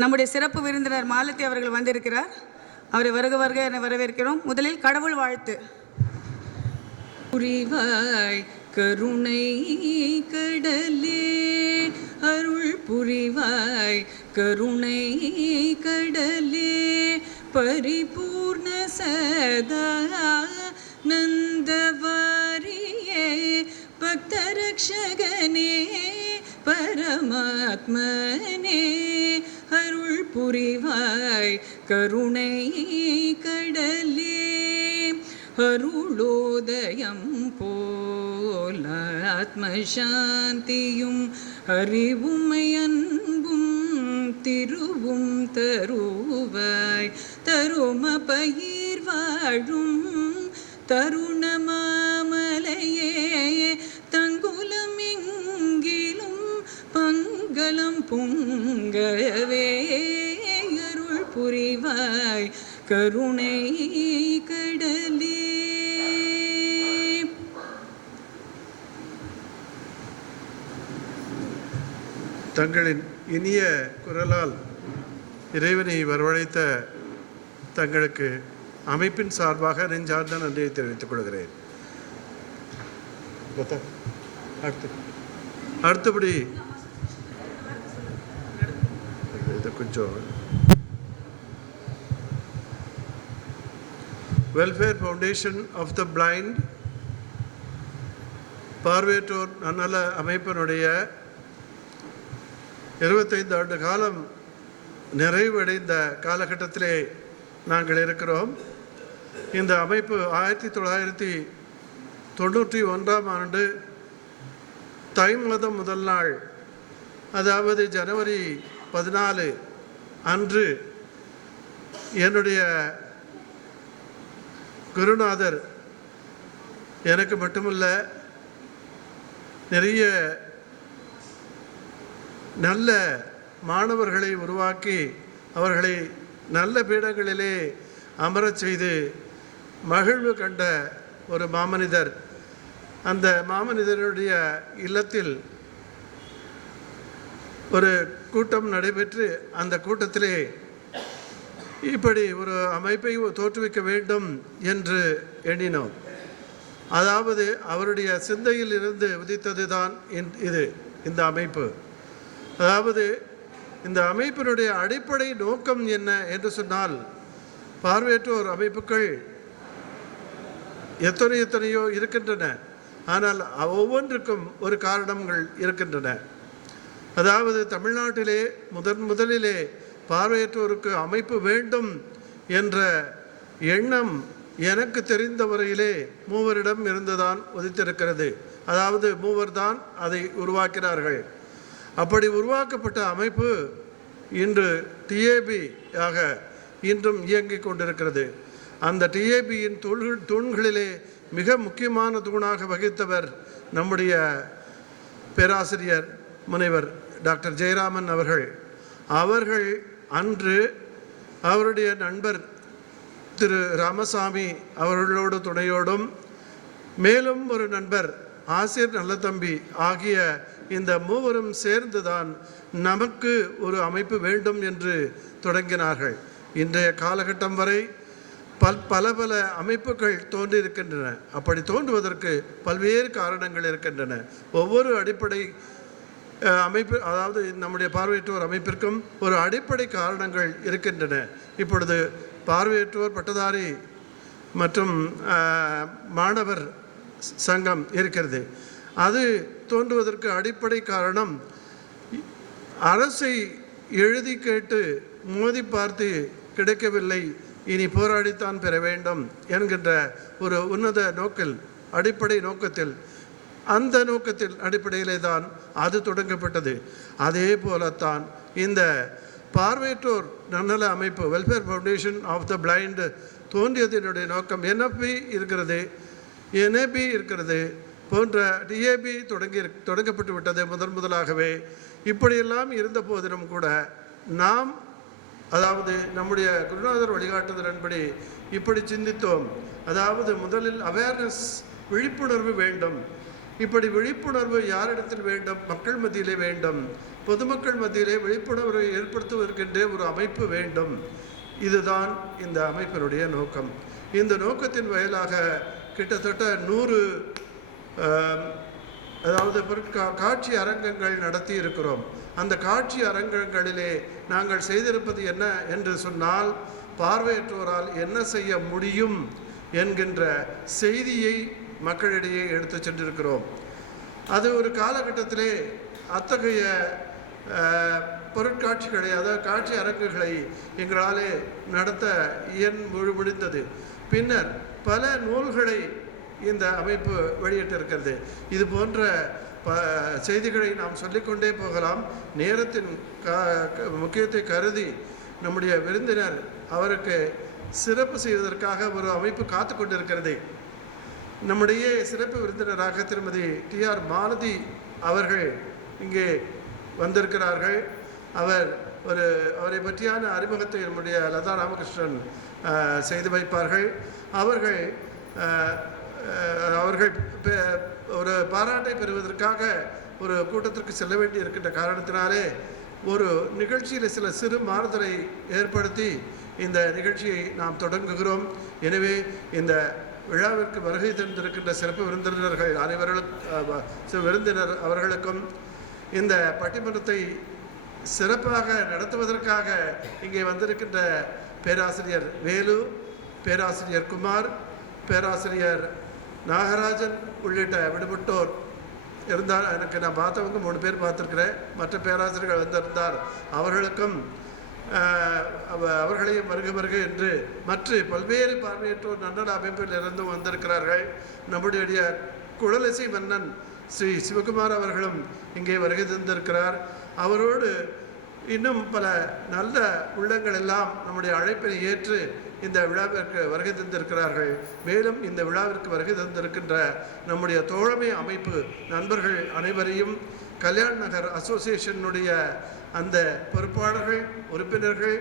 நம்முடைய சிறப்பு விருந்தினர் மாலதி அவர்கள் வந்திருக்கிறார். அவரை வருக வருக என வரவேற்கிறோம். முதலில் கடவுள் வாழ்த்து. புரிவாய் கருணை கடலே, அருள் புரிவாய் கருணை கடலே, பரிபூர்ண சதா நந்தவாரியே, பக்தரக்ஷகனே பரமாத்மனே, அருள் புரிவாய் கருணை கடலே, அருளோதயம் போல ஆத்மசாந்தியும் அறிவுமை அன்பும் திருவும் தருவாய், தரும பயிர் வாழும் தருணமாமலையே, தங்குலம் எங்கிலும் பங்கலம் பொங்கவே, அருள் புரிவாய் கருணை கடலே. தங்களின் இனிய குரலால் இறைவனை வரவழைத்த தங்களுக்கு அமைப்பின் சார்பாக நெஞ்சார்ந்த நன்றியை தெரிவித்துக் கொள்கிறேன். அடுத்தபடி இது கொஞ்சம் welfare foundation of the blind பார்வையற்றோர் நன்னல அமைப்பினுடைய 25 ஆண்டு காலம் நிறைவடைந்த காலகட்டத்திலே நாங்கள் இருக்கிறோம். இந்த அமைப்பு 1991ஆம் ஆண்டு தை மாதம் முதல் நாள், அதாவது ஜனவரி 14 அன்று என்னுடைய குருநாதர் எனக்கு மட்டுமல்ல நிறைய நல்ல மாணவர்களை உருவாக்கி அவர்களை நல்ல பீடங்களிலே அமரச் செய்து மகிழ்வு கண்ட ஒரு மாமனிதர். அந்த மாமனிதருடைய இல்லத்தில் ஒரு கூட்டம் நடைபெற்று அந்த கூட்டத்திலே இப்படி ஒரு அமைப்பை தோற்றுவிக்க வேண்டும் என்று எண்ணினோம். அதாவது அவருடைய சிந்தையில் இருந்து உதித்தது தான் இந்த அமைப்பு. அதாவது இந்த அமைப்பினுடைய அடிப்படை நோக்கம் என்ன என்று சொன்னால், பார்வையற்றோர் அமைப்புகள் எத்தனையோ இருக்கின்றன. ஆனால் ஒவ்வொன்றுக்கும் ஒரு காரணங்கள் இருக்கின்றன. அதாவது தமிழ்நாட்டிலே முதலிலே பார்வையற்றோருக்கு அமைப்பு வேண்டும் என்ற எண்ணம் எனக்கு தெரிந்த வரையிலே மூவரிடம் இருந்துதான் உதித்திருக்கிறது. அதாவது மூவர் தான் அதை உருவாக்கினார்கள். அப்படி உருவாக்கப்பட்ட அமைப்பு இன்று டிஏபி ஆக இன்றும் இயங்கிக் கொண்டிருக்கிறது. அந்த டிஏபியின் தூண்களிலே மிக முக்கியமான தூணாக வகித்தவர் நம்முடைய பேராசிரியர் முனைவர் டாக்டர் ஜெயராமன் அவர்கள். அவர்கள் அன்று அவருடைய நண்பர் திரு ராமசாமி அவர்களோடு துணையோடும் மேலும் ஒரு நண்பர் ஆசிரியர் நல்லதம்பி ஆகிய இந்த மூவரும் சேர்ந்துதான் நமக்கு ஒரு அமைப்பு வேண்டும் என்று தொடங்கினார்கள். இன்றைய காலகட்டம் வரை பல அமைப்புகள் தோன்றியிருக்கின்றன. அப்படி தோன்றுவதற்கு பல்வேறு காரணங்கள் இருக்கின்றன. ஒவ்வொரு அடிப்படை அமைப்பு, அதாவது நம்முடைய பார்வையற்றோர் அமைப்பிற்கும் ஒரு அடிப்படை காரணங்கள் இருக்கின்றன. இப்பொழுது பார்வையற்றோர் பட்டதாரி மற்றும் மாணவர் சங்கம் இருக்கிறது. அது தோன்றுவதற்கு அடிப்படை காரணம் அரசை எழுதி கேட்டு மோதி பார்த்து கிடைக்கவில்லை, இனி போராடித்தான் பெற வேண்டும் என்கின்ற ஒரு உன்னத நோக்கில், அடிப்படை நோக்கத்தில், அந்த நோக்கத்தில் அடிப்படையிலே தான் அது தொடங்கப்பட்டது. அதே போலத்தான் இந்த பார்வையற்றோர் நன்னல அமைப்பு welfare foundation of the blind தோன்றியதனுடைய நோக்கம் என்எஃப்பி இருக்கிறது, என்ஏபி இருக்கிறது, போன்ற டிஏபி தொடங்கப்பட்டு விட்டது முதலாகவே. இப்படியெல்லாம் இருந்த போதிலும் கூட நாம், அதாவது நம்முடைய குருநாதர் வழிகாட்டுதலின்படி இப்படி சிந்தித்தோம். அதாவது முதலில் அவேர்னஸ், விழிப்புணர்வு வேண்டும். இப்படி விழிப்புணர்வு யாரிடத்தில் வேண்டும்? மக்கள் மத்தியிலே வேண்டும். பொதுமக்கள் மத்தியிலே விழிப்புணர்வை ஏற்படுத்துவதற்கென்றே ஒரு அமைப்பு வேண்டும். இதுதான் இந்த அமைப்பினுடைய நோக்கம். இந்த நோக்கத்தின் வாயிலாக கிட்டத்தட்ட 100 அதாவது காட்சி அரங்கங்கள் நடத்தி இருக்கிறோம். அந்த காட்சி அரங்கங்களிலே நாங்கள் செய்திருப்பது என்ன என்று சொன்னால், பார்வையற்றோரால் என்ன செய்ய முடியும் என்கின்ற செய்தியை மக்களிடையே எடுத்து சென்றிருக்கிறோம். அது ஒரு காலகட்டத்திலே அத்தகைய பொருட்காட்சிகளை, அதாவது காட்சி அரங்குகளை எங்களாலே நடத்த முடிந்தது. பின்னர் பல நூல்களை இந்த அமைப்பு வெளியிட்டிருக்கிறது. இது போன்ற செய்திகளை நாம் சொல்லிக்கொண்டே போகலாம். நேரத்தின் முக்கியத்தை கருதி நம்முடைய விருந்தினர் அவருக்கு சிறப்பு செய்வதற்காக ஒரு அமைப்பு காத்து கொண்டிருக்கிறது. நம்முடைய சிறப்பு விருந்தினராக திருமதி டிஆர் மாலதி அவர்கள் இங்கே வந்திருக்கிறார்கள். அவரை பற்றியான அறிமுகத்தை நம்முடைய லதா ராமகிருஷ்ணன் செய்து வைப்பார்கள். அவர்கள் ஒரு பாராட்டை பெறுவதற்காக ஒரு கூட்டத்திற்கு செல்ல வேண்டி இருக்கின்ற காரணத்தினாலே ஒரு நிகழ்ச்சியில் சில சிறு மாறுதலை ஏற்படுத்தி இந்த நிகழ்ச்சியை நாம் தொடங்குகிறோம். எனவே இந்த விழாவிற்கு வருகை தந்திருக்கின்ற சிறப்பு விருந்தினர்கள் விருந்தினர் அவர்களுக்கும் இந்த பட்டிமன்றத்தை சிறப்பாக நடத்துவதற்காக இங்கே வந்திருக்கின்ற பேராசிரியர் வேலு, பேராசிரியர் குமார், பேராசிரியர் நாகராஜன் உள்ளிட்ட விடுபட்டோர் இருந்தால், எனக்கு நான் பார்த்தவங்க 3 பேர் பார்த்துருக்கிறேன். மற்ற பேராசிரியர்கள் வந்திருந்தார். அவர்களுக்கும் அவர்களையும் வருக என்று மற்ற பல்வேறு பார்வையற்றோர் நன்னட அமைப்பில் இருந்தும் வந்திருக்கிறார்கள். நம்முடைய குழலிசை மன்னன் ஸ்ரீ சிவகுமார் அவர்களும் இங்கே வருகை தந்திருக்கிறார். அவரோடு இன்னும் பல நல்ல உள்ளங்கள் எல்லாம் நம்முடைய அழைப்பினை ஏற்று இந்த விழாவிற்கு வருகை தந்திருக்கிறார்கள். மேலும் இந்த விழாவிற்கு வருகை தந்திருக்கின்ற நம்முடைய தோழமை அமைப்பு நண்பர்கள் அனைவரையும், கல்யாண் நகர் அசோசியேஷனுடைய அந்த பொறுப்பாளர்கள், உறுப்பினர்கள்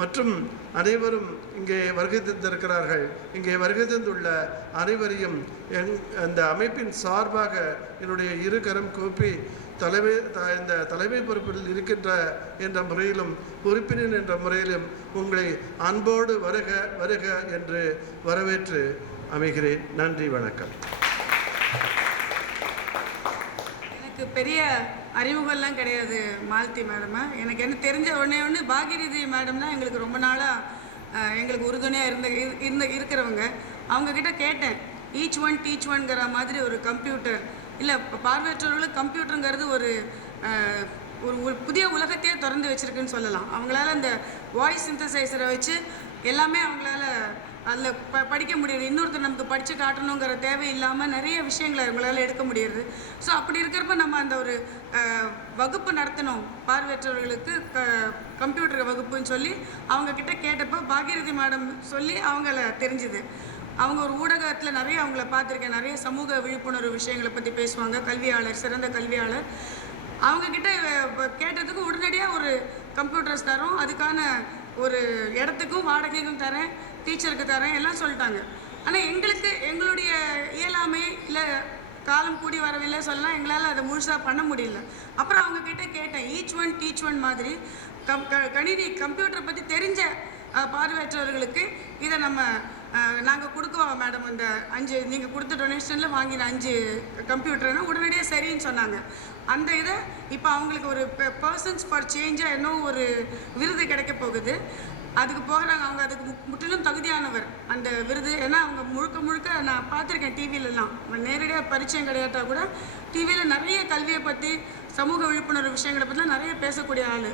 மற்றும் அனைவரும் இங்கே வருகை தந்திருக்கிறார்கள். இங்கே வருகை தந்துள்ள அனைவரையும் அந்த அமைப்பின் சார்பாக என்னுடைய 2 கரம் கூப்பி இந்த தலைமை பொறுப்பில் இருக்கின்ற என்ற முறையிலும் உறுப்பினர் என்ற முறையிலும் உங்களை அன்போடு வருக என்று வரவேற்று அமைகிறேன். நன்றி, வணக்கம். எனக்கு பெரிய அறிமுகம்லாம் கிடையாது மாலதி மேடமா. எனக்கு என்ன தெரிஞ்ச ஒன்று பாகிரதி மேடம் தான் எங்களுக்கு ரொம்ப நாளாக எங்களுக்கு உறுதுணையாக இருக்கிறவங்க. அவங்கக்கிட்ட கேட்டேன், ஈச் ஒன் டீச் ஒன்ங்கிற மாதிரி ஒரு கம்ப்யூட்டர் இல்லை, பார்வையற்றவர்களுக்கு கம்ப்யூட்டருங்கிறது ஒரு புதிய உலகத்தையே திறந்து வச்சுருக்குன்னு சொல்லலாம். அவங்களால அந்த வாய்ஸ் சிந்தசைசரை வச்சு எல்லாமே அவங்களால அதில் படிக்க முடியுது. இன்னொருத்தர் நமக்கு படித்து காட்டணுங்கிற தேவை இல்லாமல் நிறைய விஷயங்களை அவங்களால எடுக்க முடியுது. ஸோ அப்படி இருக்கிறப்ப நம்ம அந்த ஒரு வகுப்பு நடத்தணும் பார்வையற்றவர்களுக்கு, கம்ப்யூட்டர் வகுப்புன்னு சொல்லி அவங்கக்கிட்ட கேட்டப்போ பாகிரதி மேடம் சொல்லி அவங்கள தெரிஞ்சுது. அவங்க ஒரு ஊடகத்தில் நிறைய அவங்கள பார்த்துருக்கேன். நிறைய சமூக விழிப்புணர்வு விஷயங்களை பற்றி பேசுவாங்க. கல்வியாளர், சிறந்த கல்வியாளர். அவங்கக்கிட்ட கேட்டதுக்கு உடனடியாக ஒரு கம்ப்யூட்டர்ஸ் தரோம், அதுக்கான ஒரு இடத்துக்கும் வாடகைக்கும் தரேன், டீச்சருக்கு தரேன், எல்லாம் சொல்லிட்டாங்க. ஆனால் எங்களுக்கு எங்களுடைய இயலாமை இல்லை காலம் கூடி வரவில்லை சொல்லலாம், எங்களால் அதை முழுசாக பண்ண முடியல. அப்புறம் அவங்க கிட்ட கேட்டேன், ஈச் ஒன் டீச் ஒன் மாதிரி கணினி கம்ப்யூட்டரை பற்றி தெரிஞ்ச பார்வையற்றவர்களுக்கு இதை நாங்கள் கொடுக்குவோம் மேடம். இந்த 5 நீங்கள் கொடுத்த டொனேஷனில் வாங்கின 5 கம்ப்யூட்டர்னா உடனடியாக சரின்னு சொன்னாங்க. அந்த இதை இப்போ அவங்களுக்கு ஒரு பர்சன்ஸ் ஃபார் சேஞ்சாக இன்னும் ஒரு விருது கிடைக்க போகுது. அதுக்கு போகிறாங்க. அவங்க அதுக்கு முற்றிலும் தகுதியானவர் அந்த விருது. ஏன்னா அவங்க முழுக்க முழுக்க நான் பார்த்துருக்கேன் டிவிலெலாம், நேரடியாக பரிச்சயம் கிடையாட்டா கூட டிவியில் நிறைய கல்வியை பற்றி சமூக விழிப்புணர்வு விஷயங்களை பற்றிலாம் நிறைய பேசக்கூடிய ஆள்.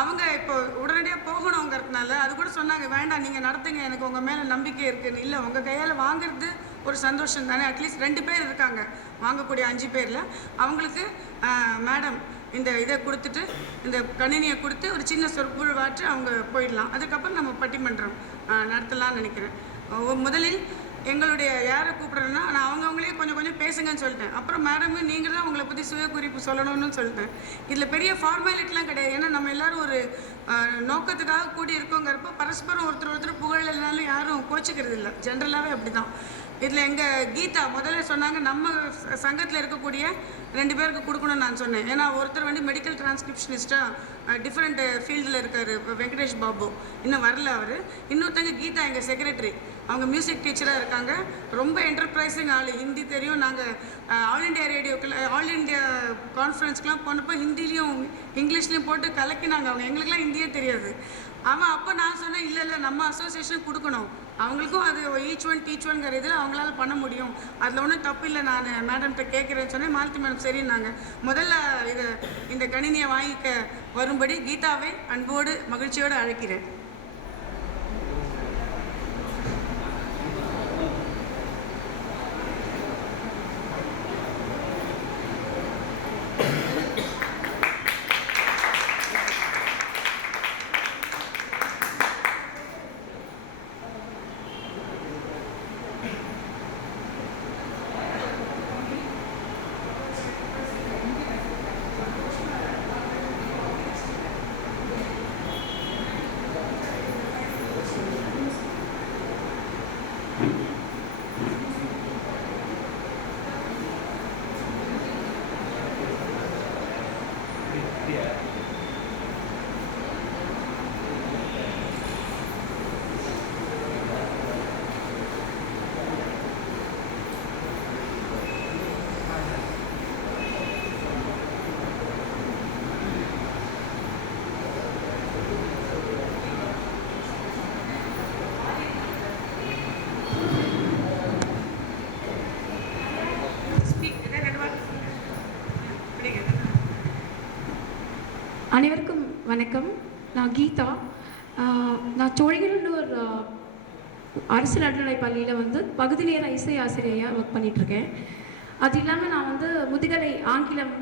அவங்க இப்போ உடனடியாக போகணுங்கிறதுனால அது கூட சொன்னாங்க, வேண்டாம் நீங்கள் நடத்துங்க, எனக்கு உங்கள் மேலே நம்பிக்கை இருக்குன்னு. இல்லை, உங்கள் கையால் வாங்குறது ஒரு சந்தோஷம் தானே. அட்லீஸ்ட் 2 பேர் இருக்காங்க வாங்கக்கூடிய 5 பேரில். அவங்களுக்கு மேடம் இந்த இதை கொடுத்துட்டு, இந்த கணினியை கொடுத்து ஒரு சின்ன சொற்பொழிவாற்று அவங்க போயிடலாம். அதுக்கப்புறம் நம்ம பட்டிமன்றம் நடத்தலாம்னு நினைக்கிறேன். முதலில் எங்களுடைய யாரை கூப்பிட்றேன்னா, நான் அவங்கவுங்களே கொஞ்சம் கொஞ்சம் பேசுங்கன்னு சொல்லிட்டேன். அப்புறம் மேடமு நீங்கள் தான் உங்களை பற்றி சுய குறிப்பு சொல்லணும்னு சொல்லிட்டேன். இதில் பெரிய ஃபார்மாலிட்டிலாம் கிடையாது. ஏன்னா நம்ம எல்லோரும் ஒரு நோக்கத்துக்காக கூடி இருக்கோங்கிறப்போ பரஸ்பரம் ஒருத்தர் புகழனாலும் யாரும் கோச்சிக்கிறது இல்லை. ஜென்ரலாகவே அப்படி தான். இதில் எங்கள் கீதா முதல்ல சொன்னாங்க, நம்ம சங்கத்தில் இருக்கக்கூடிய 2 பேருக்கு கொடுக்கணும்னு நான் சொன்னேன். ஏன்னா ஒருத்தர் மெடிக்கல் டிரான்ஸ்கிரிப்ஷனிஸ்ட்டாக டிஃப்ரெண்ட் ஃபீல்டில் இருக்கார், இப்போ வெங்கடேஷ் பாபு, இன்னும் வரல அவர். இன்னொருத்தங்க கீதா எங்கள் செக்ரட்டரி, அவங்க மியூசிக் டீச்சராக இருக்காங்க. ரொம்ப என்டர்பிரைசிங் ஆள், ஹிந்தி தெரியும். நாங்கள் ஆல் இண்டியா ரேடியோக்கில் ஆல் இண்டியா கான்ஃபரன்ஸ்க்கெலாம் போனப்போ ஹிந்திலையும் இங்கிலீஷ்லேயும் போட்டு கலக்கினாங்க. அவங்க எங்களுக்கெல்லாம் ஹிந்தியே தெரியாது. ஆமாம், அப்போ நான் சொன்னேன், இல்லை நம்ம அசோசியேஷன் கொடுக்கணும், அவங்களுக்கும் அது ஈச் ஒன் டீச் ஒன்ங்கிற இதில் அவங்களால பண்ண முடியும், அதில் ஒன்றும் தப்பு இல்லை, நான் மேடம்கிட்ட கேட்குறேன்னு சொன்னேன். மாலதி மேடம் சரின்னாங்க. முதல்ல இந்த கணினியை வாங்கிக்க வரும்படி கீதாவை அன்போடு மகிழ்ச்சியோடு அழைக்கிறேன். அனைவருக்கும் வணக்கம். நான் கீதா. நான் சோழிங்கநல்லூர் அரசு நடுநிலைப் பள்ளியில் பகுதி நேர இசை ஆசிரியையாக ஒர்க் பண்ணிகிட்ருக்கேன். அது இல்லாமல் நான் முதுகலை ஆங்கிலம்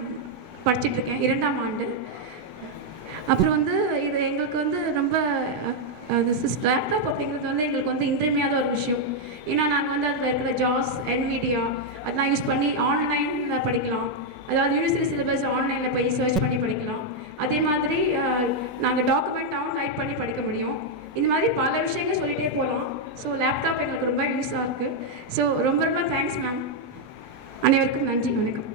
படிச்சிட்ருக்கேன், 2ஆம் ஆண்டு. அப்புறம் இது எங்களுக்கு ரொம்ப லேப்டாப் அப்படிங்கிறது எங்களுக்கு இன்றியமையாத ஒரு விஷயம். ஏன்னா நாங்கள் அதில் இருக்கிற ஜாஸ், என்விடியா அதெல்லாம் யூஸ் பண்ணி ஆன்லைனில் படிக்கலாம். அதாவது யூனிவர்சிட்டி சிலபஸ் ஆன்லைனில் போய் சர்ச் பண்ணி படிக்கலாம். அதே மாதிரி நாங்கள் டாக்குமெண்ட்டாகவும் டைப் பண்ணி படிக்க முடியும். இந்த மாதிரி பல விஷயங்கள் சொல்லிகிட்டே போகலாம். ஸோ லேப்டாப் எங்களுக்கு ரொம்ப யூஸாக இருக்குது. ஸோ ரொம்ப ரொம்ப தேங்க்ஸ் மேம். அனைவருக்கும் நன்றி, வணக்கம்.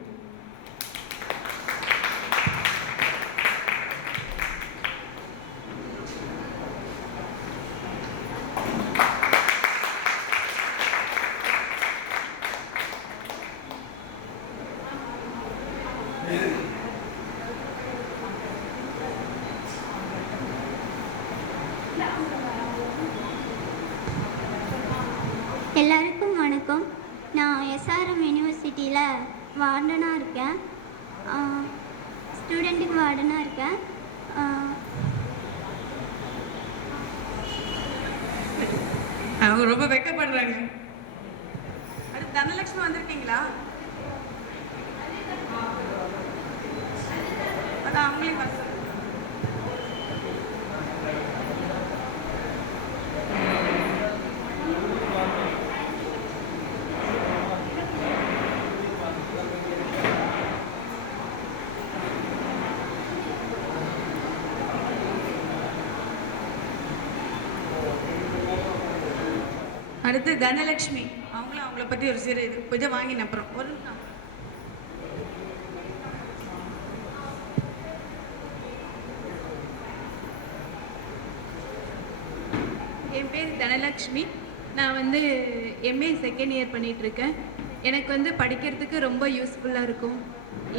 எல்லாருக்கும் வணக்கம். நான் எஸ்ஆர்எம் யூனிவர்சிட்டியில் வார்டனாக இருக்கேன். ஸ்டூடெண்ட்டுக்கு வார்டனாக இருக்கேன். அவங்க ரொம்ப வெக்கப்படுறாங்க. அது தனலட்சுமி வந்திருக்கீங்களா? அதான் அவங்களே வர அடுத்து தனலட்சுமி. அவங்கள பற்றி ஒரு சிறு இது கொஞ்சம் வாங்கின அப்புறம் ஒரு பேர் தனலக்ஷ்மி. நான் வந்து எம்ஏ செகண்ட் இயர் பண்ணிகிட்ருக்கேன். எனக்கு வந்து படிக்கிறதுக்கு ரொம்ப யூஸ்ஃபுல்லாக இருக்கும்.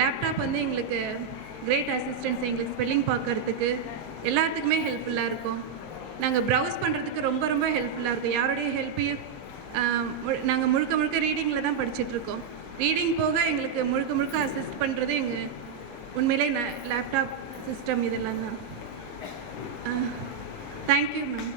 லேப்டாப் வந்து எங்களுக்கு கிரேட் அசிஸ்டன்ஸ், எங்களுக்கு ஸ்பெல்லிங் பார்க்கறதுக்கு எல்லாத்துக்குமே ஹெல்ப்ஃபுல்லாக இருக்கும். நாங்கள் ப்ரௌஸ் பண்ணுறதுக்கு ரொம்ப ரொம்ப ஹெல்ப்ஃபுல்லாக இருக்கும். யாருடைய ஹெல்ப்பையும் நாங்கள் முழுக்க முழுக்க ரீடிங்கில் தான் படிச்சுட்ருக்கோம். ரீடிங் போக எங்களுக்கு முழுக்க முழுக்க அசிஸ்ட் பண்ணுறது எங்கள் உண்மையிலே லேப்டாப் சிஸ்டம் இதெல்லாம் தான். Thank you ma'am.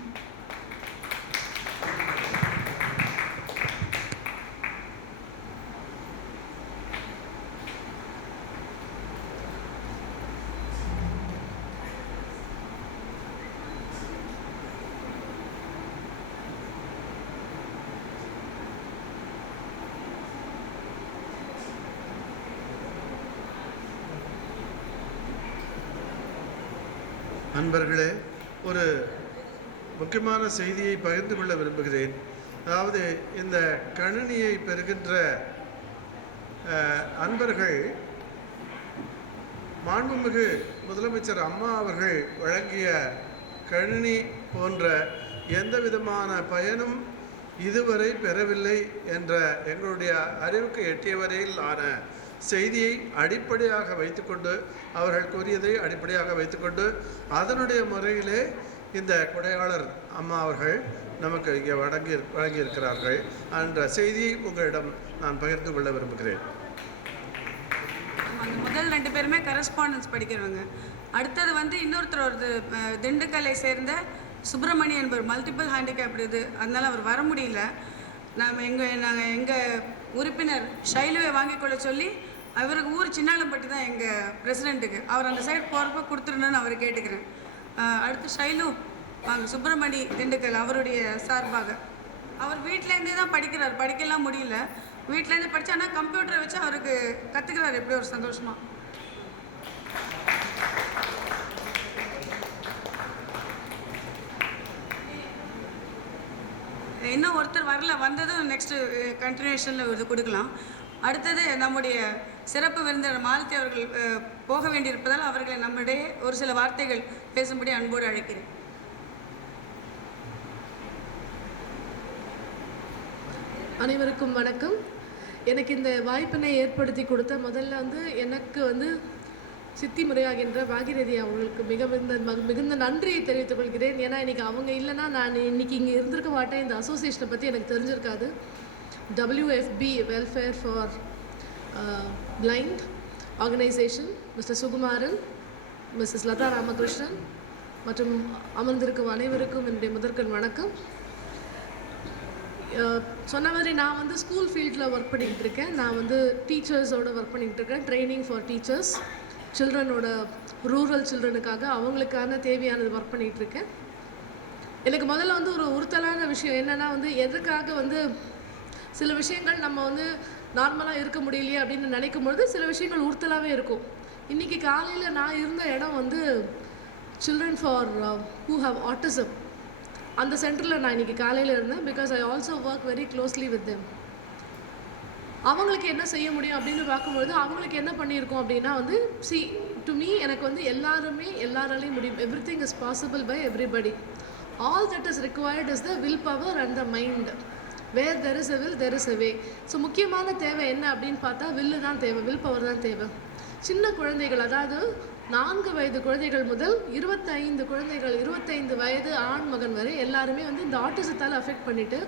நண்பர்களே, ஒரு முக்கியமான செய்தியை பகிர்ந்து கொள்ள விரும்புகிறேன். அதாவது இந்த கணினியை பெறுகின்ற அன்பர்கள் மாண்புமிகு முதலமைச்சர் அம்மா அவர்கள் வழங்கிய கணினி போன்ற எந்த விதமான பயனும் இதுவரை பெறவில்லை என்ற எங்களுடைய அறிவுக்கு எட்டிய வரையில் ஆன செய்தியை அடிப்படையாக வைத்துக்கொண்டு, அவர்கள் கூறியதை அடிப்படையாக வைத்துக்கொண்டு அதனுடைய முறையிலே இந்த கொடையாளர் அம்மா அவர்கள் நமக்கு இங்கே வழங்கியிருக்கிறார்கள் என்ற செய்தியை உங்களிடம் நான் பகிர்ந்து கொள்ள விரும்புகிறேன். அந்த முதல் 2 பேருமே கரஸ்பாண்டன்ஸ் படிக்கிறவங்க. அடுத்தது வந்து இன்னொருத்தர் ஒரு திண்டுக்கல்லை சேர்ந்த சுப்பிரமணி என்பவர் மல்டிபிள் ஹேண்டிகேப்டு இது, அதனால் அவர் வர முடியல. நாங்கள் எங்கள் உறுப்பினர் ஷைலுவை வாங்கி கொள்ள சொல்லி, அவருக்கு ஊர் சின்னாலம்பட்டி தான் எங்கள் பிரசிடெண்ட்டுக்கு, அவர் அந்த சைடு போகிறப்ப கொடுத்துருணுன்னு அவர் கேட்டுக்கிறேன். அடுத்து ஷைலு வாங்க, சுப்பிரமணி திண்டுக்கல் அவருடைய சார்பாக. அவர் வீட்டிலேருந்தே தான் படிக்கிறார், படிக்கலாம் முடியல, வீட்டிலேருந்து படித்து, ஆனால் கம்ப்யூட்டரை வச்சு அவருக்கு கற்றுக்கிறார் எப்படி ஒரு சந்தோஷமாக. இன்னும் ஒருத்தர் வரல, வந்ததும் நெக்ஸ்ட்டு கண்டினியூஷனில் இது கொடுக்கலாம். அடுத்தது நம்முடைய சிறப்பு விருந்தினர் மாலதி அவர்கள் போக வேண்டியிருப்பதால் அவர்களை நம்முடைய ஒரு சில வார்த்தைகள் பேசும்படி அன்போடு அழைக்கிறேன். அனைவருக்கும் வணக்கம். எனக்கு இந்த வாய்ப்பினை ஏற்படுத்தி கொடுத்த முதல்ல வந்து எனக்கு வந்து சித்தி முறையாகின்ற பாகிரதி அவங்களுக்கு மிகுந்த நன்றியை தெரிவித்துக் கொள்கிறேன். ஏன்னா இன்றைக்கி அவங்க இல்லைன்னா நான் இன்றைக்கி இங்கே இருந்திருக்க மாட்டேன். இந்த அசோசியேஷனை பற்றி எனக்கு தெரிஞ்சிருக்காது. WFB welfare for blind organisation, Mr Sukumaran, Mrs Latha Ramakrishnan மற்றும் அமர்ந்திருக்கும் அனைவருக்கும் என்னுடைய முதற்கண் வணக்கம். சொன்ன மாதிரி நான் வந்து ஸ்கூல் ஃபீல்டில் ஒர்க் பண்ணிகிட்டு இருக்கேன். நான் வந்து டீச்சர்ஸோடு ஒர்க் பண்ணிகிட்டு இருக்கேன். ட்ரைனிங் ஃபார் டீச்சர்ஸ், சில்ட்ரனோட ரூரல் சில்ட்ரனுக்காக அவங்களுக்கான தேவையானது ஒர்க் பண்ணிகிட்ருக்கேன். எனக்கு முதல்ல வந்து ஒரு உறுத்தலான விஷயம் என்னென்னா வந்து எதுக்காக வந்து சில விஷயங்கள் நம்ம வந்து நார்மலாக இருக்க முடியலையே அப்படின்னு நினைக்கும் பொழுது சில விஷயங்கள் உறுத்தலாகவே இருக்கும். இன்றைக்கி காலையில் நான் இருந்த இடம் வந்து children for who have autism, அந்த சென்டரில் நான் இன்றைக்கி காலையில் இருந்தேன். Because I also work very closely with them. அவங்களுக்கு என்ன செய்ய முடியும் அப்படின்னு பார்க்கும்பொழுது அவங்களுக்கு என்ன பண்ணியிருக்கோம் அப்படின்னா வந்து டு மீ எனக்கு வந்து எல்லாராலையும் முடியும். Everything is possible by everybody. All that is required is the will power and the mind. Where there is a will there is a way. So முக்கியமான தேவை என்ன அப்படின்னு பார்த்தா வில்லு தான் தேவை, வில் பவர் தான் தேவை. சின்ன குழந்தைகள், அதாவது 4 வயது குழந்தைகள் முதல் 25 குழந்தைகள், 25 வயது ஆண் மகன் வரை எல்லாருமே வந்து இந்த ஆட்டிசத்தால் அஃபெக்ட் பண்ணிவிட்டு